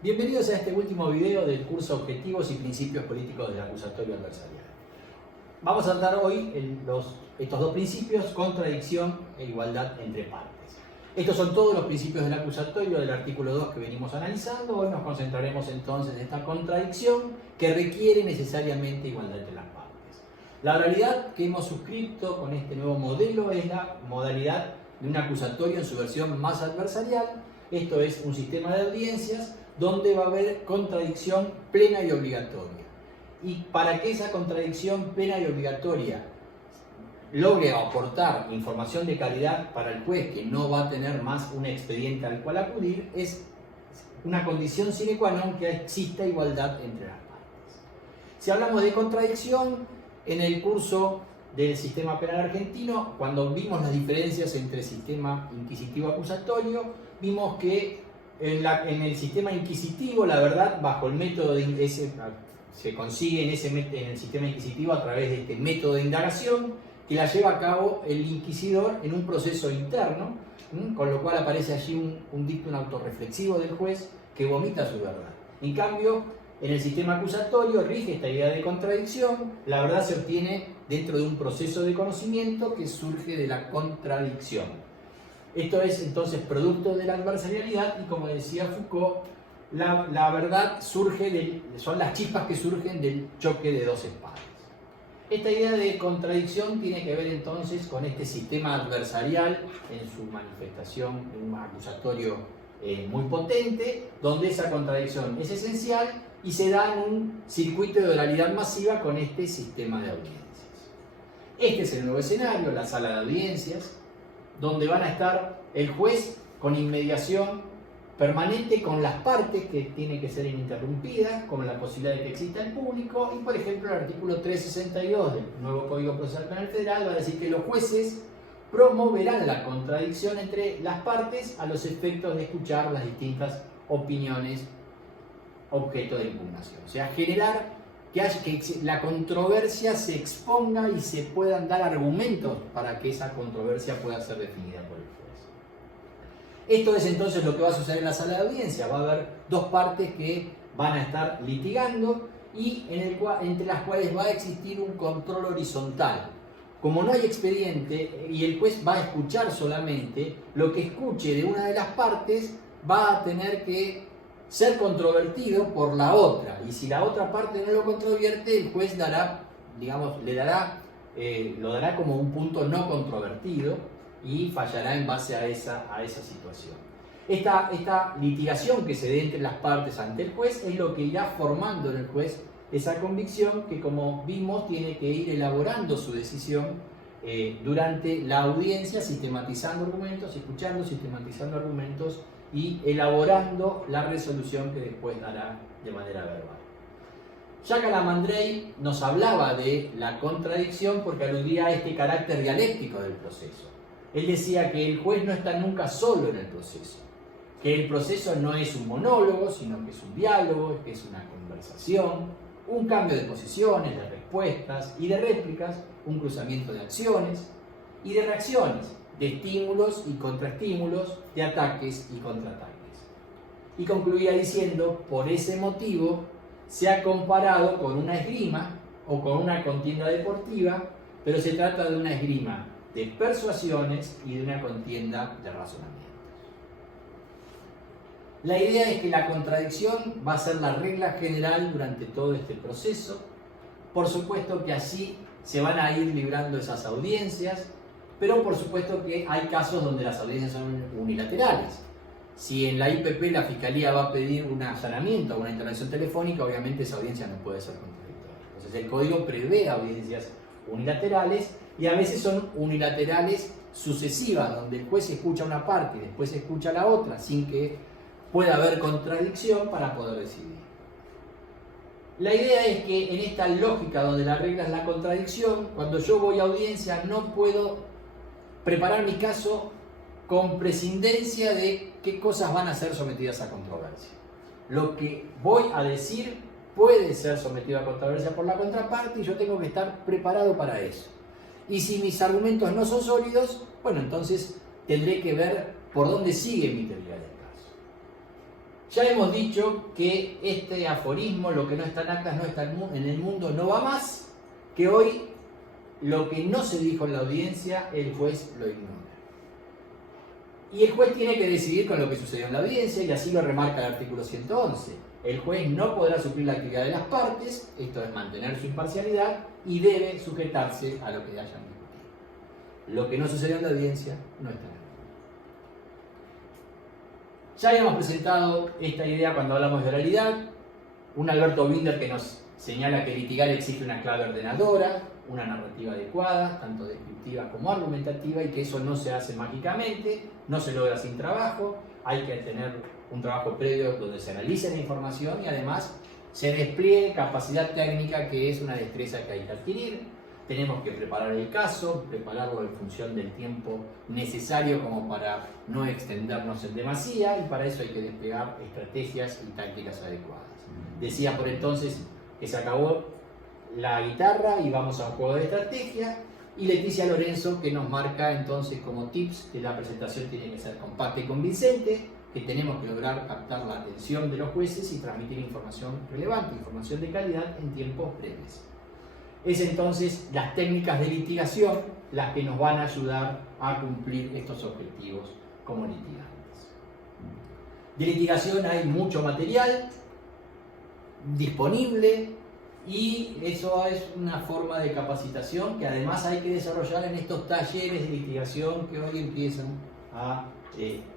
Bienvenidos a este último video del curso Objetivos y Principios Políticos del Acusatorio Adversarial. Vamos a tratar hoy estos dos principios, contradicción e igualdad entre partes. Estos son todos los principios del acusatorio del artículo 2 que venimos analizando. Hoy nos concentraremos entonces en esta contradicción que requiere necesariamente igualdad entre las partes. La realidad que hemos suscrito con este nuevo modelo es la modalidad de un acusatorio en su versión más adversarial. Esto es un sistema de audiencias donde va a haber contradicción plena y obligatoria. Y para que esa contradicción plena y obligatoria logre aportar información de calidad para el juez, que no va a tener más un expediente al cual acudir, es una condición sine qua non que exista igualdad entre las partes. Si hablamos de contradicción, en el curso del sistema penal argentino, cuando vimos las diferencias entre sistema inquisitivo acusatorio, vimos que en el sistema inquisitivo, la verdad, bajo el método se consigue en el sistema inquisitivo a través de este método de indagación que la lleva a cabo el inquisidor en un proceso interno, con lo cual aparece allí un dictum autorreflexivo del juez que vomita su verdad. En cambio, en el sistema acusatorio rige esta idea de contradicción. La verdad se obtiene dentro de un proceso de conocimiento que surge de la contradicción. Esto es entonces producto de la adversarialidad y, como decía Foucault, la verdad son las chispas que surgen del choque de dos espadas. Esta idea de contradicción tiene que ver entonces con este sistema adversarial en su manifestación en un acusatorio muy potente, donde esa contradicción es esencial y se da en un circuito de oralidad masiva con este sistema de audiencias. Este es el nuevo escenario, la sala de audiencias, donde van a estar el juez con inmediación permanente con las partes que tienen que ser ininterrumpidas, con la posibilidad de que exista el público, y por ejemplo el artículo 362 del nuevo Código Procesal Penal Federal va a decir que los jueces promoverán la contradicción entre las partes a los efectos de escuchar las distintas opiniones objeto de impugnación. O sea, generar que la controversia se exponga y se puedan dar argumentos para que esa controversia pueda ser definida por el juez. Esto es entonces lo que va a suceder en la sala de audiencia. Va a haber dos partes que van a estar litigando y entre las cuales va a existir un control horizontal. Como no hay expediente y el juez va a escuchar solamente, lo que escuche de una de las partes va a tener que ser controvertido por la otra, y si la otra parte no lo controvierte, el juez lo dará como un punto no controvertido y fallará en base a esa situación. Esta litigación que se dé entre las partes ante el juez es lo que irá formando en el juez esa convicción que, como vimos, tiene que ir elaborando su decisión durante la audiencia, sistematizando argumentos, escuchando, sistematizando argumentos y elaborando la resolución que después dará de manera verbal. Jacques Calamandrei nos hablaba de la contradicción porque aludía a este carácter dialéctico del proceso. Él decía que el juez no está nunca solo en el proceso, que el proceso no es un monólogo, sino que es un diálogo, que es una conversación, un cambio de posiciones, de respuestas y de réplicas, un cruzamiento de acciones y de reacciones, de estímulos y contraestímulos, de ataques y contraataques. Y concluía diciendo, por ese motivo se ha comparado con una esgrima o con una contienda deportiva, pero se trata de una esgrima de persuasiones y de una contienda de razonamientos. La idea es que la contradicción va a ser la regla general durante todo este proceso. Por supuesto que así se van a ir librando esas audiencias, pero por supuesto que hay casos donde las audiencias son unilaterales. Si en la IPP la Fiscalía va a pedir un allanamiento o una intervención telefónica, obviamente esa audiencia no puede ser contradictoria. Entonces el Código prevé audiencias unilaterales y a veces son unilaterales sucesivas, donde el juez escucha una parte y después escucha la otra, sin que pueda haber contradicción para poder decidir. La idea es que en esta lógica donde la regla es la contradicción, cuando yo voy a audiencia no puedo preparar mi caso con prescindencia de qué cosas van a ser sometidas a controversia. Lo que voy a decir puede ser sometido a controversia por la contraparte y yo tengo que estar preparado para eso. Y si mis argumentos no son sólidos, bueno, entonces tendré que ver por dónde sigue mi teoría del caso. Ya hemos dicho que este aforismo, lo que no está en actas no está en el mundo, no va más, que hoy lo que no se dijo en la audiencia, el juez lo ignora. Y el juez tiene que decidir con lo que sucedió en la audiencia, y así lo remarca el artículo 111. El juez no podrá suplir la actividad de las partes, esto es mantener su imparcialidad, y debe sujetarse a lo que hayan discutido. Lo que no sucedió en la audiencia no está en el mundo. Ya habíamos presentado esta idea cuando hablamos de oralidad. Un Alberto Binder que nos señala que litigar exige una clave ordenadora, una narrativa adecuada, tanto descriptiva como argumentativa, y que eso no se hace mágicamente, no se logra sin trabajo, hay que tener un trabajo previo donde se analice la información y además se despliegue capacidad técnica, que es una destreza que hay que adquirir. Tenemos que preparar el caso, prepararlo en función del tiempo necesario como para no extendernos en demasía, y para eso hay que desplegar estrategias y tácticas adecuadas. Decía por entonces que se acabó la guitarra y vamos a un juego de estrategia, y Leticia Lorenzo que nos marca entonces como tips que la presentación tiene que ser compacta y convincente, que tenemos que lograr captar la atención de los jueces y transmitir información relevante, información de calidad en tiempos breves. Es entonces las técnicas de litigación las que nos van a ayudar a cumplir estos objetivos como litigantes. De litigación hay mucho material disponible, y eso es una forma de capacitación que además hay que desarrollar en estos talleres de litigación que hoy empiezan a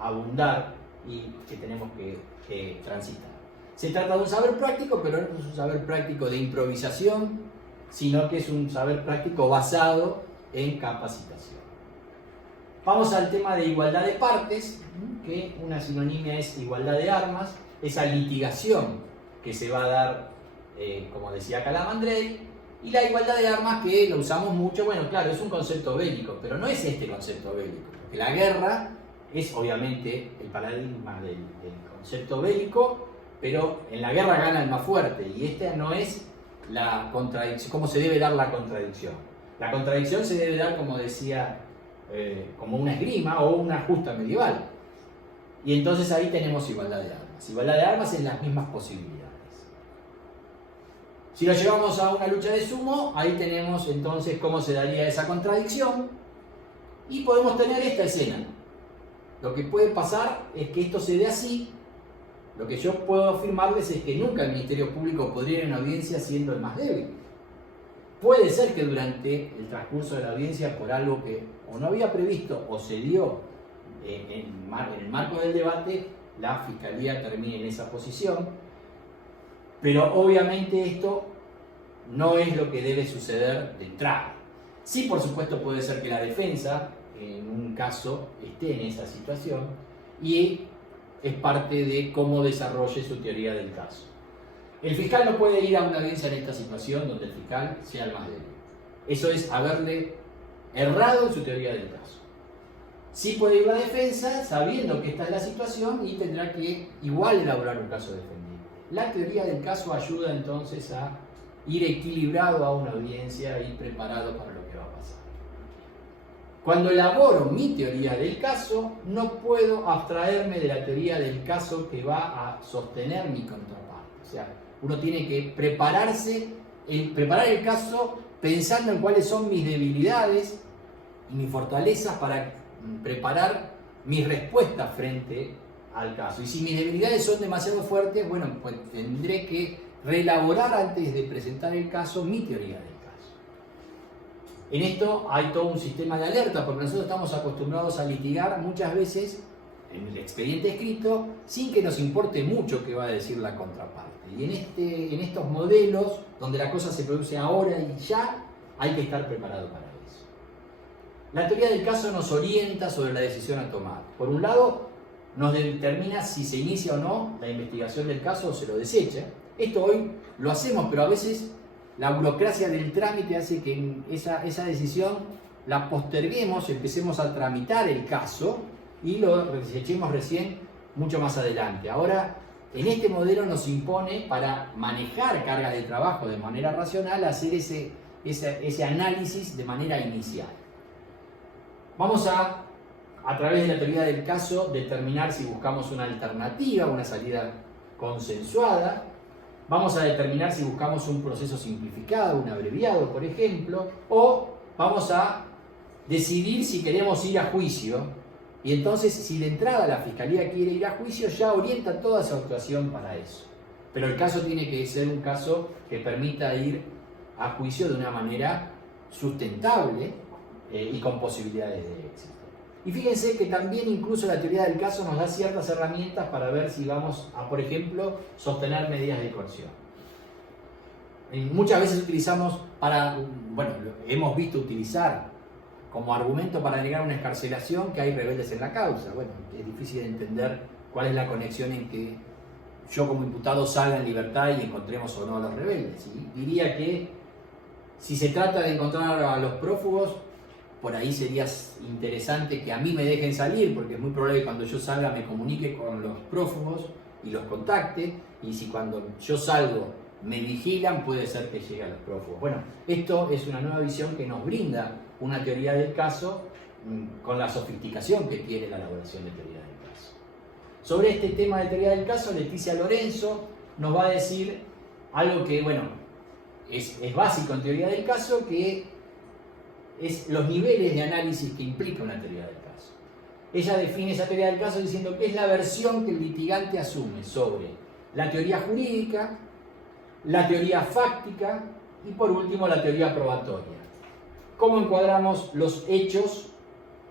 abundar y que tenemos que transitar. Se trata de un saber práctico, pero no es un saber práctico de improvisación, sino que es un saber práctico basado en capacitación. Vamos al tema de igualdad de partes, que una sinonimia es igualdad de armas, esa litigación que se va a dar, como decía Calamandrei, y la igualdad de armas que lo usamos mucho. Bueno, claro, es un concepto bélico, pero no es este concepto bélico, porque la guerra es obviamente el paradigma del concepto bélico, pero en la guerra gana el más fuerte, y esta no es la contradicción, cómo se debe dar la contradicción. La contradicción se debe dar, como decía, como una esgrima o una justa medieval. Y entonces ahí tenemos igualdad de armas. Igualdad de armas en las mismas posibilidades. Si lo llevamos a una lucha de sumo, ahí tenemos entonces cómo se daría esa contradicción. Y podemos tener esta escena. Lo que puede pasar es que esto se dé así. Lo que yo puedo afirmarles es que nunca el Ministerio Público podría ir a una audiencia siendo el más débil. Puede ser que durante el transcurso de la audiencia, por algo que o no había previsto o se dio en el marco del debate, la Fiscalía termine en esa posición, pero obviamente esto no es lo que debe suceder de entrada. Sí, por supuesto, puede ser que la defensa, en un caso, esté en esa situación, y es parte de cómo desarrolle su teoría del caso. El fiscal no puede ir a una audiencia en esta situación donde el fiscal sea el más débil. Eso es haberle errado en su teoría del caso. Sí puede ir la defensa sabiendo que esta es la situación y tendrá que igual elaborar un caso defendible. La teoría del caso ayuda entonces a ir equilibrado a una audiencia y preparado para lo que va a pasar. Cuando elaboro mi teoría del caso, no puedo abstraerme de la teoría del caso que va a sostener mi contraparte. O sea, uno tiene que preparar el caso pensando en cuáles son mis debilidades y mis fortalezas para preparar mis respuestas frente al caso. Y si mis debilidades son demasiado fuertes, bueno, pues tendré que reelaborar antes de presentar el caso mi teoría del caso. En esto hay todo un sistema de alerta, porque nosotros estamos acostumbrados a litigar muchas veces en el expediente escrito sin que nos importe mucho qué va a decir la contraparte. Y en estos modelos donde la cosa se produce ahora y ya, hay que estar preparado para eso. La teoría del caso nos orienta sobre la decisión a tomar. Por un lado, nos determina si se inicia o no la investigación del caso o se lo desecha. Esto hoy lo hacemos, pero a veces la burocracia del trámite hace que esa decisión la posterguemos, empecemos a tramitar el caso y lo desechemos recién mucho más adelante. Ahora, en este modelo nos impone, para manejar cargas de trabajo de manera racional, hacer ese análisis de manera inicial. Vamos a a través de la teoría del caso, determinar si buscamos una alternativa, una salida consensuada. Vamos a determinar si buscamos un proceso simplificado, un abreviado, por ejemplo, o vamos a decidir si queremos ir a juicio. Y entonces, si de entrada la Fiscalía quiere ir a juicio, ya orienta toda su actuación para eso. Pero el caso tiene que ser un caso que permita ir a juicio de una manera sustentable y con posibilidades de éxito. Y fíjense que también incluso la teoría del caso nos da ciertas herramientas para ver si vamos a, por ejemplo, sostener medidas de coerción. Muchas veces utilizamos hemos visto utilizar como argumento para negar una excarcelación que hay rebeldes en la causa. Bueno, es difícil de entender cuál es la conexión en que yo como imputado salga en libertad y encontremos o no a los rebeldes. Y diría que si se trata de encontrar a los prófugos, por ahí sería interesante que a mí me dejen salir, porque es muy probable que cuando yo salga me comunique con los prófugos y los contacte, y si cuando yo salgo me vigilan, puede ser que llegue a los prófugos. Bueno, esto es una nueva visión que nos brinda una teoría del caso con la sofisticación que tiene la elaboración de teoría del caso. Sobre este tema de teoría del caso, Leticia Lorenzo nos va a decir algo que, es básico en teoría del caso, que es los niveles de análisis que implica una teoría del caso. Ella define esa teoría del caso diciendo que es la versión que el litigante asume sobre la teoría jurídica, la teoría fáctica y por último la teoría probatoria. ¿Cómo encuadramos los hechos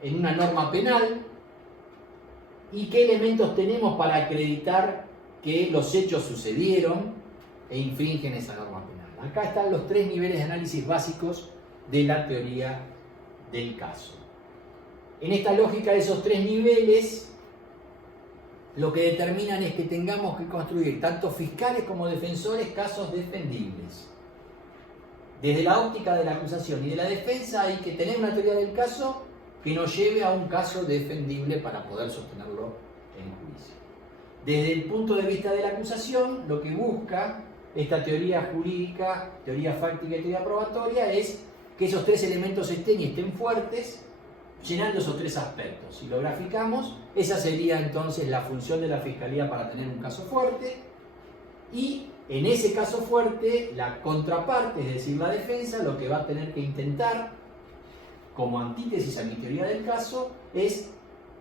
en una norma penal y qué elementos tenemos para acreditar que los hechos sucedieron e infringen esa norma penal? Acá están los tres niveles de análisis básicos de la teoría del caso. En esta lógica de esos tres niveles, lo que determinan es que tengamos que construir, tanto fiscales como defensores, casos defendibles. Desde la óptica de la acusación y de la defensa hay que tener una teoría del caso que nos lleve a un caso defendible para poder sostenerlo en juicio. Desde el punto de vista de la acusación, lo que busca esta teoría jurídica, teoría fáctica y teoría probatoria es que esos tres elementos estén y estén fuertes, llenando esos tres aspectos. Si lo graficamos, esa sería entonces la función de la Fiscalía para tener un caso fuerte, y en ese caso fuerte, la contraparte, es decir, la defensa, lo que va a tener que intentar, como antítesis a mi teoría del caso, es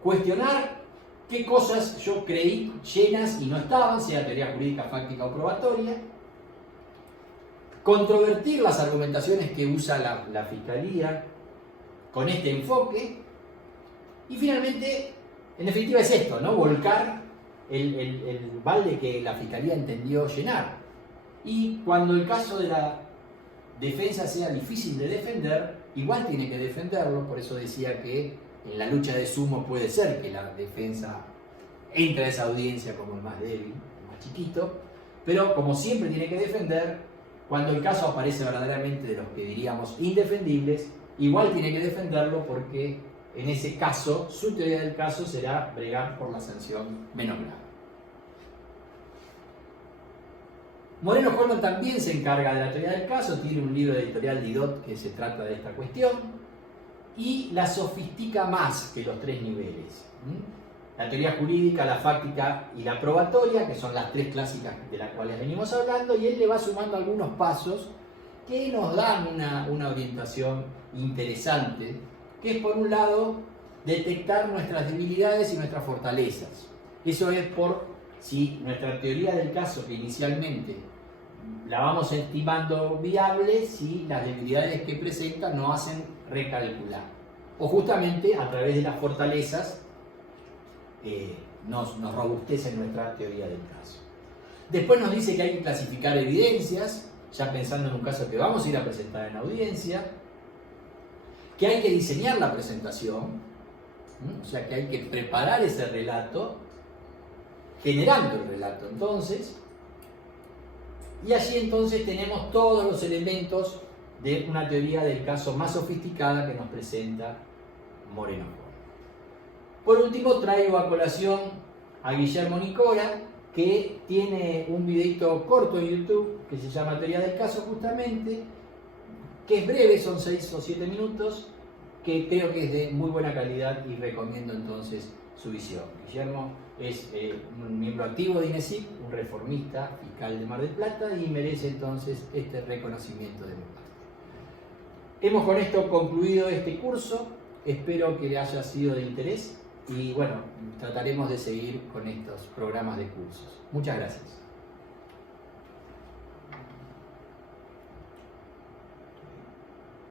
cuestionar qué cosas yo creí llenas y no estaban, sea teoría jurídica, fáctica o probatoria, controvertir las argumentaciones que usa la Fiscalía con este enfoque, y finalmente, en definitiva es esto, ¿no? Volcar el balde que la Fiscalía entendió llenar. Y cuando el caso de la defensa sea difícil de defender, igual tiene que defenderlo. Por eso decía que en la lucha de sumo puede ser que la defensa entre a esa audiencia como el más débil, el más chiquito, pero como siempre tiene que defender, cuando el caso aparece verdaderamente de los que diríamos indefendibles, igual tiene que defenderlo, porque en ese caso su teoría del caso será bregar por la sanción menos grave. Moreno Holman también se encarga de la teoría del caso, tiene un libro de editorial Didot que se trata de esta cuestión y la sofistica más que los tres niveles. La teoría jurídica, la fáctica y la probatoria, que son las tres clásicas de las cuales venimos hablando, y él le va sumando algunos pasos que nos dan una orientación interesante, que es, por un lado, detectar nuestras debilidades y nuestras fortalezas. Eso es por si nuestra teoría del caso, que inicialmente la vamos estimando viable, si las debilidades que presenta nos hacen recalcular. O justamente a través de las fortalezas nos robustecen nuestra teoría del caso. Después nos dice que hay que clasificar evidencias, ya pensando en un caso que vamos a ir a presentar en audiencia, que hay que diseñar la presentación, o sea que hay que preparar ese relato, generando el relato entonces, y allí entonces tenemos todos los elementos de una teoría del caso más sofisticada que nos presenta Moreno Holman. Por último, traigo a colación a Guillermo Nicora, que tiene un videito corto en YouTube que se llama Teoría del Caso justamente, que es breve, son 6 o 7 minutos, que creo que es de muy buena calidad y recomiendo entonces su visión. Guillermo es un miembro activo de INESIC, un reformista fiscal de Mar del Plata y merece entonces este reconocimiento de mi parte. Hemos con esto concluido este curso, espero que le haya sido de interés y bueno, trataremos de seguir con estos programas de cursos. Muchas gracias.